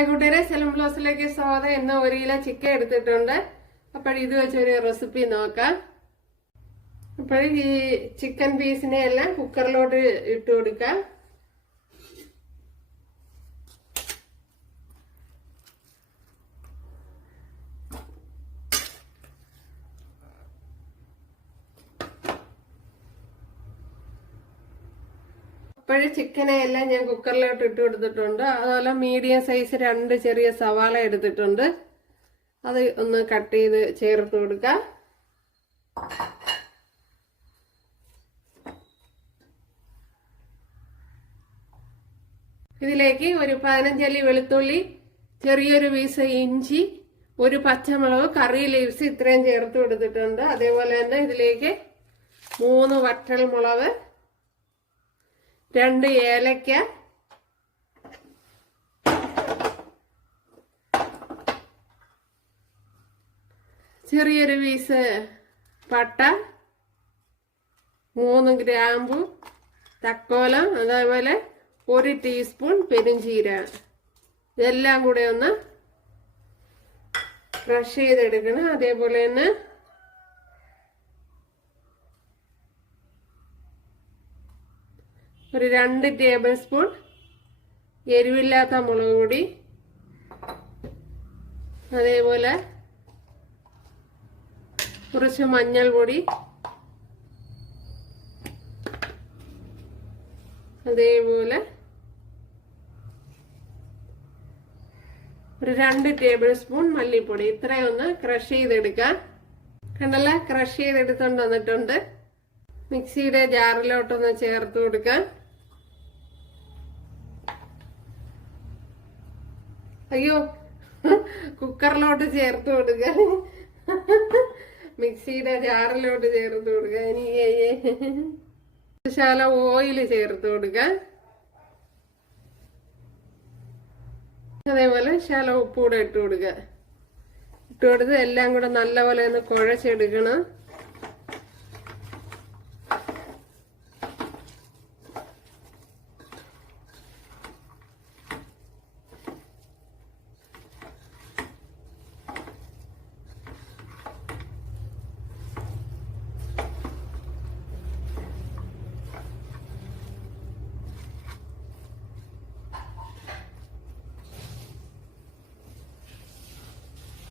Hi സെലം ബ്ലോസിലേക്ക് സ്വാഗതം. എന്ന ഒരു കിലോ ചിക്കൻ എടുത്തിട്ടുണ്ട്. അപ്പോൾ ഇത് വെച്ചൊരു റെസിപ്പി നോക്കാം. അപ്പോഴും ഈ ചിക്കൻ പീസിനെ എല്ലാം കുക്കറിലോട്ട് ഇട്ട് കൊടുക്കാം. അപ്പോൾ ചിക്കനെ എല്ലാം ഞാൻ കുക്കറിലോട്ട് ഇട്ട് കൊടുത്തിട്ടുണ്ട്. അതുപോലെ മീഡിയം സൈസ് രണ്ട് ചെറിയ സവാള എടുത്തിട്ടുണ്ട്. അത് ഒന്ന് കട്ട് ചെയ്ത് ചേർത്ത് കൊടുക്കാം. ഇതിലേക്ക് ഒരു പതിനഞ്ചല്ലി വെളുത്തുള്ളി ചെറിയൊരു പീസ് ഇഞ്ചി ഒരു പച്ചമുളക് കറി ലീവ്സ് ഇത്രയും ചേർത്ത് കൊടുത്തിട്ടുണ്ട്. അതേപോലെ തന്നെ ഇതിലേക്ക് മൂന്ന് വറ്റൽ മുളക് രണ്ട് ഏലക്ക. ചെറിയൊരു പീസ് പട്ട. മൂന്ന് ഗ്രാമ്പു തക്കോലം അതേപോലെ ഒരു ടീസ്പൂൺ പെരുംജീരകം ഇതെല്ലാം കൂടെ ഒന്ന് ക്രഷ് ചെയ്തെടുക്കണം. അതേപോലെ തന്നെ ഒരു രണ്ട് ടേബിൾ സ്പൂൺ എരിവില്ലാത്ത മുളക് പൊടി. അതേപോലെ കുറച്ച് മഞ്ഞൾപൊടി അതേപോലെ ഒരു രണ്ട് ടേബിൾ സ്പൂൺ മല്ലിപ്പൊടി. ഇത്രയും ഒന്ന് ക്രഷ് ചെയ്തെടുക്കാം കണ്ടല്ല? ക്രഷ് ചെയ്തെടുത്തോണ്ട് വന്നിട്ടുണ്ട്. മിക്സിയുടെ ജാറിലോട്ടൊന്ന് ചേർത്ത് കൊടുക്കാം അയ്യോ കുക്കറിലോട്ട് ചേർത്ത് കൊടുക്ക. മിക്സിയുടെ ജാറിലോട്ട് ചേർത്ത് കൊടുക്ക. ഇനി ശാല ഓയിൽ ചേർത്ത് കൊടുക്ക. അതേപോലെ ശാല ഉപ്പ് കൂടെ ഇട്ട് കൊടുക്ക. ഇട്ട് കൊടുത്ത് എല്ലാം കൂടെ നല്ലപോലെ ഒന്ന് കുഴച്ചെടുക്കണം.